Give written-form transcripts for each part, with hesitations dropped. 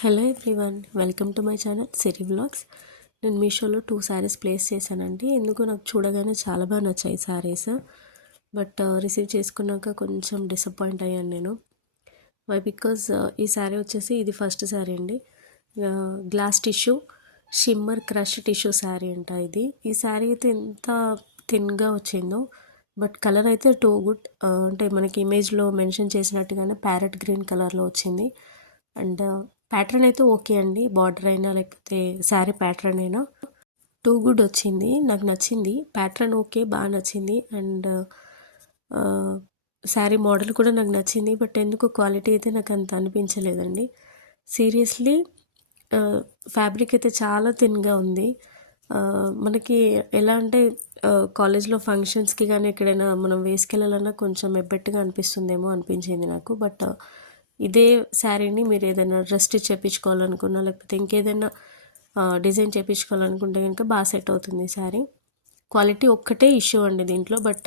Hello everyone, welcome to my channel Siri vlogs. నేను మీషోలో 2 saris place చేశానండి. ఎందుకు నాకు చూడగానే చాలా బాగా నచ్చాయి శారీస్. బట్ రిసీవ్ చేసుకున్నాక కొంచెం డిసప్పాయింట్ అయ్యాను నేను. వై బికాజ్ ఈ శారీ వచ్చేసి ఇది ఫస్ట్ శారీ అండి. Glass tissue shimmer crush tissue sari అంట ఇది. ఈ శారీ అయితే ఎంత థిన్గా వచ్చిందో, బట్ కలర్ అయితే టూ గుడ్. అంటే మనకి ఇమేజ్లో మెన్షన్ చేసినట్టుగానే ప్యారెట్ గ్రీన్ కలర్లో వచ్చింది. అండ్ ప్యాటర్న్ అయితే ఓకే అండి, బార్డర్ అయినా లేకపోతే శారీ ప్యాటర్న్ అయినా టూ గుడ్ వచ్చింది, నాకు నచ్చింది. ప్యాటర్న్ ఓకే, బాగా నచ్చింది. అండ్ శారీ మోడల్ కూడా నాకు నచ్చింది. బట్ ఎందుకు క్వాలిటీ అయితే నాకు అంత అనిపించలేదండి. సీరియస్లీ ఫ్యాబ్రిక్ అయితే చాలా థిన్గా ఉంది. మనకి ఎలా అంటే కాలేజ్లో ఫంక్షన్స్కి కానీ ఎక్కడైనా మనం వేసుకెళ్ళాలన్నా కొంచెం ఎబ్బెట్టుగా అనిపిస్తుందేమో అనిపించింది నాకు. బట్ ఇదే శారీని మీరు ఏదైనా డ్రెస్ స్టిచ్ చేయించుకోవాలనుకున్నా లేకపోతే ఇంకేదైనా డిజైన్ చేయించుకోవాలనుకుంటే కనుక బాగా సెట్ అవుతుంది శారీ. క్వాలిటీ ఒక్కటే ఇష్యూ అండి దీంట్లో. బట్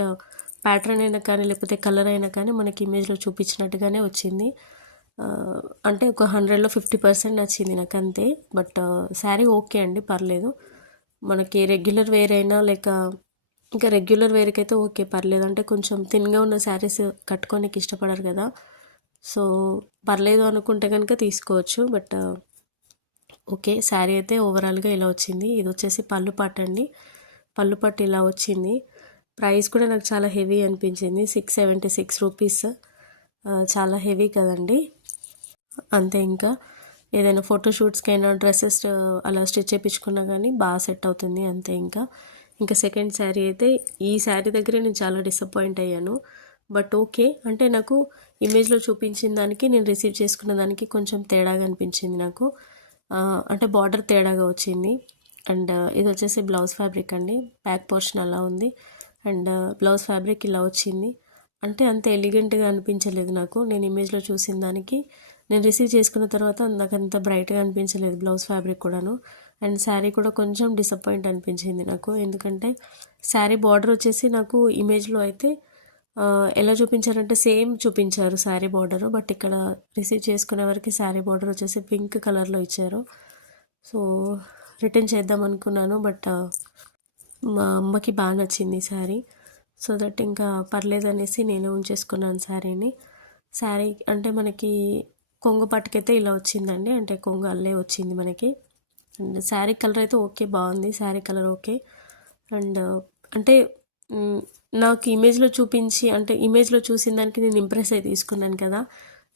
ప్యాటర్న్ అయినా కానీ లేకపోతే కలర్ అయినా కానీ మనకి ఇమేజ్లో చూపించినట్టుగానే వచ్చింది. అంటే ఒక 100లో 50% నచ్చింది నాకు అంతే. బట్ శారీ ఓకే అండి, పర్లేదు. మనకి రెగ్యులర్ వేర్ అయినా లేక ఇంకా రెగ్యులర్ వేర్కి అయితే ఓకే, పర్లేదు. అంటే కొంచెం థిన్గా ఉన్న శారీస్ కట్టుకోనికి ఇష్టపడరు కదా, సో పర్లేదు అనుకుంటే కనుక తీసుకోవచ్చు. బట్ ఓకే, శారీ అయితే ఓవరాల్గా ఇలా వచ్చింది. ఇది వచ్చేసి పళ్ళు పట్టు అండి. పళ్ళు పట్టు ఇలా వచ్చింది. ప్రైస్ కూడా నాకు చాలా హెవీ అనిపించింది, 676 రూపీస్. చాలా హెవీ కదండి. అంతే, ఇంకా ఏదైనా ఫోటోషూట్స్కైనా డ్రెస్సెస్ అలా స్టిచ్ చేయించుకున్నా కానీ బాగా సెట్ అవుతుంది అంతే. ఇంకా సెకండ్ శారీ అయితే, ఈ శారీ దగ్గరే నేను చాలా డిసప్పాయింట్ అయ్యాను. బట్ ఓకే, అంటే నాకు ఇమేజ్లో చూపించిన దానికి నేను రిసీవ్ చేసుకున్న దానికి కొంచెం తేడాగా అనిపించింది నాకు. అంటే బార్డర్ తేడాగా వచ్చింది. అండ్ ఇది వచ్చేసి బ్లౌజ్ ఫ్యాబ్రిక్ అండి. బ్యాక్ పోర్షన్ అలా ఉంది. అండ్ బ్లౌజ్ ఫ్యాబ్రిక్ ఇలా వచ్చింది. అంటే అంత ఎలిగెంట్గా అనిపించలేదు నాకు. నేను ఇమేజ్లో చూసిన దానికి నేను రిసీవ్ చేసుకున్న తర్వాత నాకు అంత బ్రైట్గా అనిపించలేదు బ్లౌజ్ ఫ్యాబ్రిక్ కూడాను. అండ్ శారీ కూడా కొంచెం డిసప్పాయింట్ అనిపించింది నాకు. ఎందుకంటే శారీ బార్డర్ వచ్చేసి నాకు ఇమేజ్లో అయితే ఎలా చూపించారంటే సేమ్ చూపించారు శారీ బార్డరు. బట్ ఇక్కడ రిసీవ్ చేసుకునే వరకు శారీ బార్డర్ వచ్చేసి పింక్ కలర్లో ఇచ్చారు. సో రిటర్న్ చేద్దాం అనుకున్నాను. బట్ మా అమ్మకి బాగా నచ్చింది శారీ. సో దట్ ఇంకా పర్లేదనేసి నేనే ఉంచేసుకున్నాను శారీని. శారీ అంటే మనకి కొంగు పట్టుకైతే ఇలా వచ్చిందండి. అంటే కొంగు అల్లే వచ్చింది మనకి. అండ్ శారీ కలర్ అయితే ఓకే, బాగుంది. Sari colour okay. అండ్ అంటే నాకు ఇమేజ్లో చూపించి, అంటే ఇమేజ్లో చూసిన దానికి నేను ఇంప్రెస్ అయ్యి తీసుకున్నాను కదా.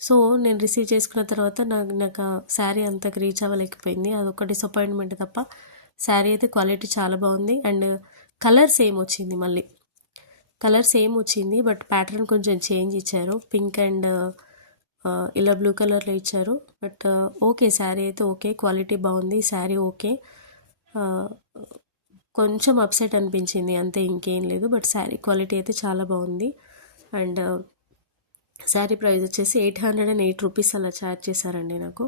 సో నేను రిసీవ్ చేసుకున్న తర్వాత నాకు శారీ అంతకు రీచ్ అవ్వలేకపోయింది. అదొక డిసప్పాయింట్మెంట్ తప్ప శారీ అయితే క్వాలిటీ చాలా బాగుంది. అండ్ కలర్ సేమ్ వచ్చింది, మళ్ళీ కలర్ సేమ్ వచ్చింది. బట్ ప్యాటర్న్ కొంచెం చేంజ్ ఇచ్చారు. పింక్ అండ్ ఇలా బ్లూ కలర్లో ఇచ్చారు. బట్ ఓకే, శారీ అయితే ఓకే, క్వాలిటీ బాగుంది. శారీ ఓకే, కొంచెం అప్సెట్ అనిపించింది అంతే, ఇంకేం లేదు. బట్ శారీ క్వాలిటీ అయితే చాలా బాగుంది. అండ్ శారీ ప్రైస్ వచ్చేసి 808 రూపీస్ అలా ఛార్జ్ చేశారండి నాకు.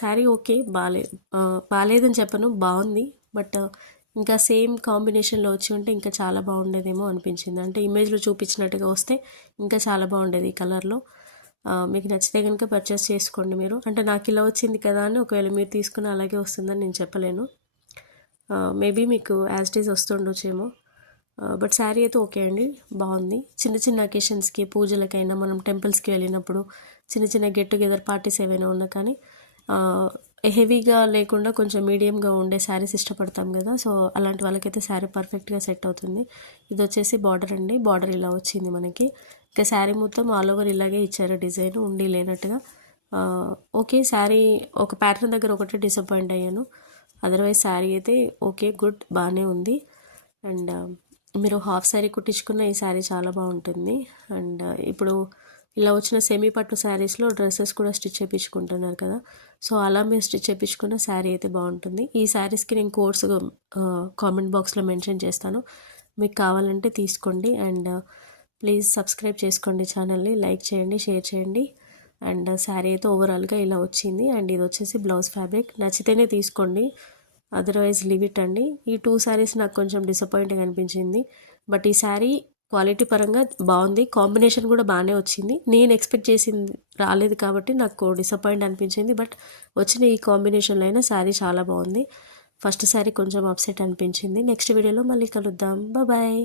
శారీ ఓకే, బాగాలేదని చెప్పను, బాగుంది. బట్ ఇంకా సేమ్ కాంబినేషన్లో వచ్చి ఉంటే ఇంకా చాలా బాగుండేదేమో అనిపించింది. అంటే ఇమేజ్లో చూపించినట్టుగా వస్తే ఇంకా చాలా బాగుండేది ఈ కలర్లో. మీకు నచ్చితే కనుక పర్చేస్ చేసుకోండి మీరు. అంటే నాకు ఇలా వచ్చింది కదా అని ఒకవేళ మీరు తీసుకున్న అలాగే వస్తుందని నేను చెప్పలేను. మేబీ మీకు యాజ్ ఇట్ ఈజ్ వస్తుండొచ్చేమో. బట్ శారీ అయితే ఓకే అండి, బాగుంది. చిన్న చిన్న అకేషన్స్కి, పూజలకైనా, మనం టెంపుల్స్కి వెళ్ళినప్పుడు, చిన్న చిన్న గెట్ టుగెదర్ పార్టీస్ ఏవైనా ఉన్నా కానీ హెవీగా లేకుండా కొంచెం మీడియంగా ఉండే శారీస్ ఇష్టపడతాం కదా. సో అలాంటి వాళ్ళకైతే శారీ పర్ఫెక్ట్గా సెట్ అవుతుంది. ఇది వచ్చేసి బార్డర్ అండి. బార్డర్ ఇలా వచ్చింది మనకి. ఇంకా శారీ మొత్తం ఆల్ ఓవర్ ఇలాగే ఇచ్చారు, డిజైన్ ఉండి లేనట్టుగా. ఓకే, శారీ ఒక ప్యాటర్న్ దగ్గర ఒకటి డిసప్పాయింట్ అయ్యాను. అదర్వైజ్ శారీ అయితే ఓకే, గుడ్, బాగానే ఉంది. అండ్ మీరు హాఫ్ శారీ కుట్టించుకున్న ఈ శారీ చాలా బాగుంటుంది. అండ్ ఇప్పుడు ఇలా వచ్చిన సెమీ పట్టు శారీస్లో డ్రెస్సెస్ కూడా స్టిచ్ చేయించుకుంటున్నారు కదా. సో అలా మీరు స్టిచ్ చేయించుకున్న శారీ అయితే బాగుంటుంది. ఈ శారీస్కి నేను కోర్స్ కామెంట్ బాక్స్లో మెన్షన్ చేస్తాను, మీకు కావాలంటే తీసుకోండి. అండ్ ప్లీజ్ సబ్స్క్రైబ్ చేసుకోండి ఛానల్ని, లైక్ చేయండి, షేర్ చేయండి. అండ్ శారీ అయితే ఓవరాల్గా ఇలా వచ్చింది. అండ్ ఇది వచ్చేసి బ్లౌజ్ ఫ్యాబ్రిక్. నచ్చితేనే తీసుకోండి, అదర్వైజ్ లీవ్ ఇట్ అండి. ఈ 2 శారీస్ నాకు కొంచెం డిసప్పాయింటింగ్ అనిపించింది. బట్ ఈ శారీ క్వాలిటీ పరంగా బాగుంది, కాంబినేషన్ కూడా బాగానే వచ్చింది. నేను ఎక్స్పెక్ట్ చేసింది రాలేదు కాబట్టి నాకు డిసప్పాయింట్ అనిపించింది. బట్ వచ్చిన ఈ కాంబినేషన్లో అయినా శారీ చాలా బాగుంది. ఫస్ట్ శారీ కొంచెం అప్సెట్ అనిపించింది. నెక్స్ట్ వీడియోలో మళ్ళీ కలుద్దాం. బాయ్.